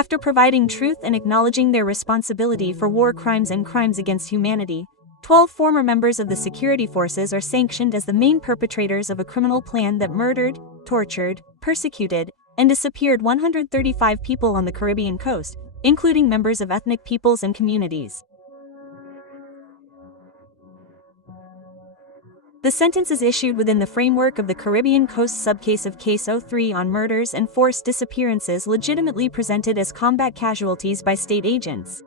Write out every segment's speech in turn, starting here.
After providing truth and acknowledging their responsibility for war crimes and crimes against humanity, 12 former members of the security forces are sanctioned as the main perpetrators of a criminal plan that murdered, tortured, persecuted, and disappeared 135 people on the Caribbean coast, including members of ethnic peoples and communities. The sentence is issued within the framework of the Caribbean Coast subcase of Case 03 on murders and forced disappearances legitimately presented as combat casualties by state agents.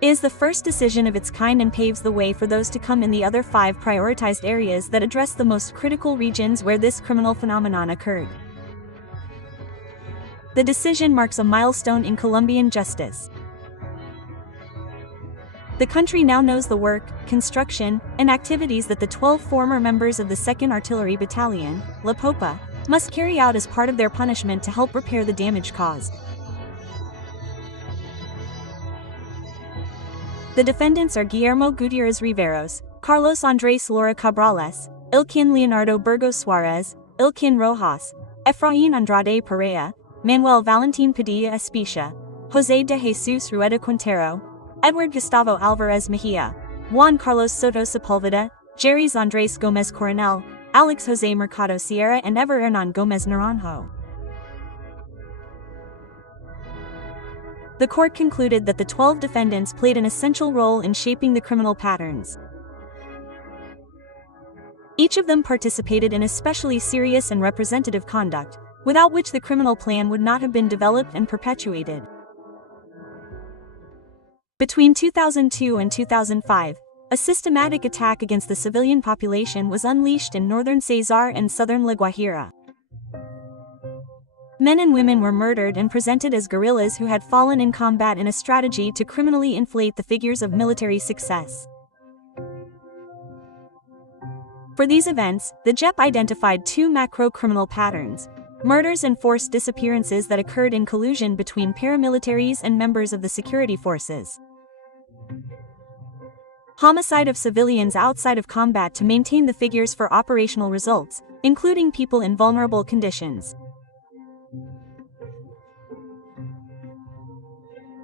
It is the first decision of its kind and paves the way for those to come in the other 5 prioritized areas that address the most critical regions where this criminal phenomenon occurred. The decision marks a milestone in Colombian justice. The country now knows the work, construction, and activities that the 12 former members of the 2nd Artillery Battalion, La Popa, must carry out as part of their punishment to help repair the damage caused. The defendants are Guillermo Gutierrez Riveros, Carlos Andrés Lara Cabrales, Ilkin Leonardo Burgos Suarez, Ilkin Rojas, Efraín Andrade Perea, Manuel Valentín Padilla Especia, José de Jesus Rueda Quintero, Edward Gustavo Alvarez Mejia, Juan Carlos Soto Sepulveda, Jerry's Andrés Gómez Coronel, Alex José Mercado Sierra and Ever Hernan Gómez Naranjo. The court concluded that the 12 defendants played an essential role in shaping the criminal patterns. Each of them participated in especially serious and representative conduct, without which the criminal plan would not have been developed and perpetuated. Between 2002 and 2005, a systematic attack against the civilian population was unleashed in northern Cesar and southern La Guajira. Men and women were murdered and presented as guerrillas who had fallen in combat in a strategy to criminally inflate the figures of military success. For these events, the JEP identified 2 macro-criminal patterns: murders and forced disappearances that occurred in collusion between paramilitaries and members of the security forces. Homicide of civilians outside of combat to maintain the figures for operational results, including people in vulnerable conditions.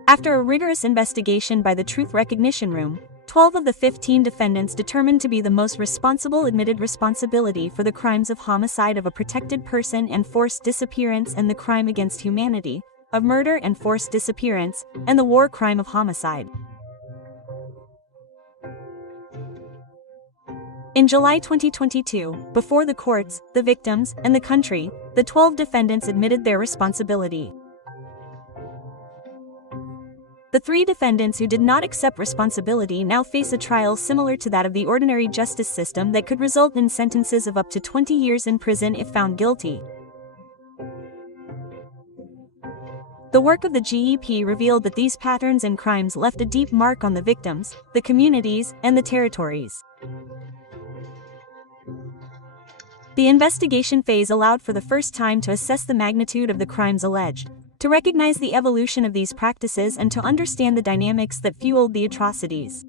After a rigorous investigation by the Truth Recognition Room, 12 of the 15 defendants determined to be the most responsible admitted responsibility for the crimes of homicide of a protected person and forced disappearance and the crime against humanity, of murder and forced disappearance, and the war crime of homicide. In July 2022, before the courts, the victims, and the country, the 12 defendants admitted their responsibility. The 3 defendants who did not accept responsibility now face a trial similar to that of the ordinary justice system that could result in sentences of up to 20 years in prison if found guilty. The work of the JEP revealed that these patterns and crimes left a deep mark on the victims, the communities, and the territories. The investigation phase allowed for the first time to assess the magnitude of the crimes alleged, to recognize the evolution of these practices and to understand the dynamics that fueled the atrocities.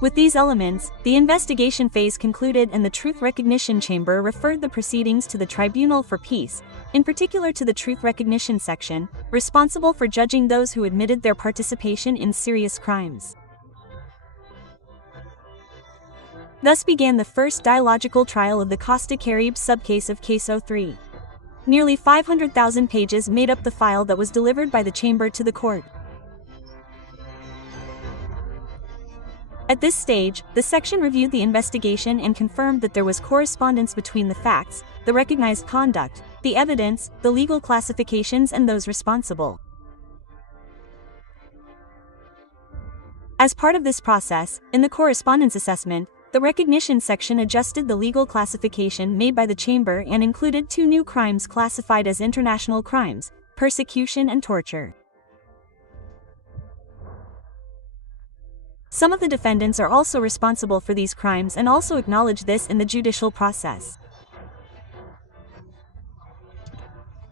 With these elements, the investigation phase concluded and the Truth Recognition Chamber referred the proceedings to the Tribunal for Peace, in particular to the Truth Recognition Section, responsible for judging those who admitted their participation in serious crimes. Thus began the first dialogical trial of the Costa Caribe subcase of Case 03. Nearly 500,000 pages made up the file that was delivered by the chamber to the court. At this stage, the section reviewed the investigation and confirmed that there was correspondence between the facts, the recognized conduct, the evidence, the legal classifications, and those responsible. As part of this process, in the correspondence assessment, the recognition section adjusted the legal classification made by the chamber and included 2 new crimes classified as international crimes: persecution and torture. Some of the defendants are also responsible for these crimes and also acknowledge this in the judicial process.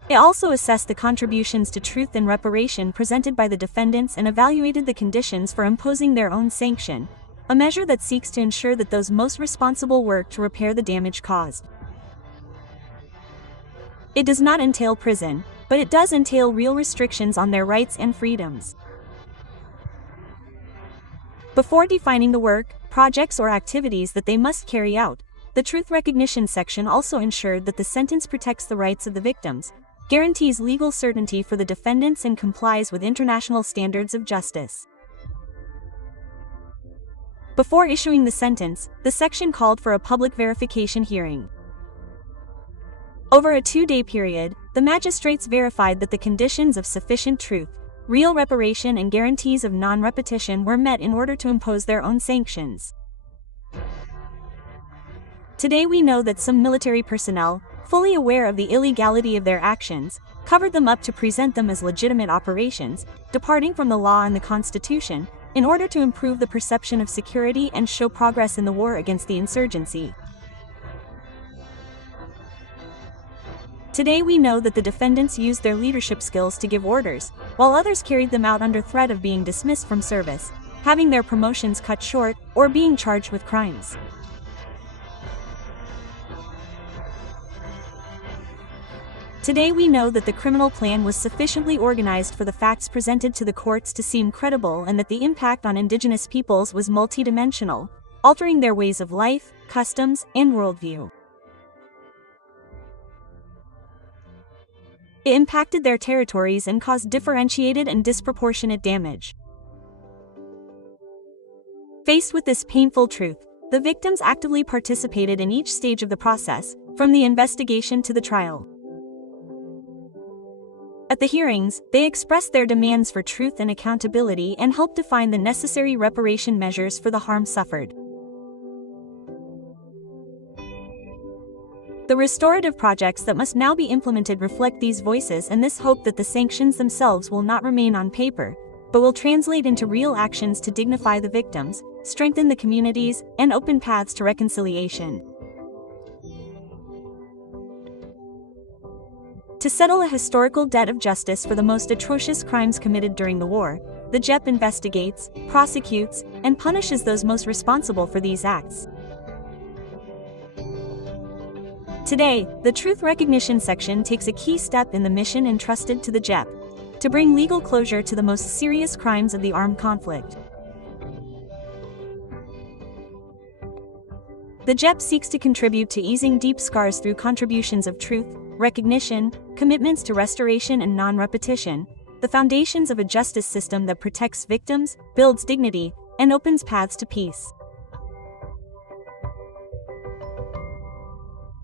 It also assessed the contributions to truth and reparation presented by the defendants and evaluated the conditions for imposing their own sanction, a measure that seeks to ensure that those most responsible work to repair the damage caused. It does not entail prison, but it does entail real restrictions on their rights and freedoms. Before defining the work, projects or activities that they must carry out, the Truth Recognition section also ensured that the sentence protects the rights of the victims, guarantees legal certainty for the defendants, and complies with international standards of justice. Before issuing the sentence, the section called for a public verification hearing. Over a 2-day period, the magistrates verified that the conditions of sufficient truth, real reparation, and guarantees of non-repetition were met in order to impose their own sanctions. Today we know that some military personnel, fully aware of the illegality of their actions, covered them up to present them as legitimate operations, departing from the law and the Constitution, in order to improve the perception of security and show progress in the war against the insurgency. Today we know that the defendants used their leadership skills to give orders, while others carried them out under threat of being dismissed from service, having their promotions cut short, or being charged with crimes. Today we know that the criminal plan was sufficiently organized for the facts presented to the courts to seem credible, and that the impact on indigenous peoples was multidimensional, altering their ways of life, customs, and worldview. It impacted their territories and caused differentiated and disproportionate damage. Faced with this painful truth, the victims actively participated in each stage of the process, from the investigation to the trial. At the hearings, they expressed their demands for truth and accountability and helped define the necessary reparation measures for the harm suffered. The restorative projects that must now be implemented reflect these voices and this hope that the sanctions themselves will not remain on paper, but will translate into real actions to dignify the victims, strengthen the communities, and open paths to reconciliation. To settle a historical debt of justice for the most atrocious crimes committed during the war, the JEP investigates, prosecutes, and punishes those most responsible for these acts. Today, the Truth Recognition section takes a key step in the mission entrusted to the JEP, to bring legal closure to the most serious crimes of the armed conflict. The JEP seeks to contribute to easing deep scars through contributions of truth, recognition, commitments to restoration and non-repetition, the foundations of a justice system that protects victims, builds dignity, and opens paths to peace.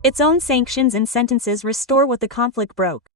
Its own sanctions and sentences restore what the conflict broke.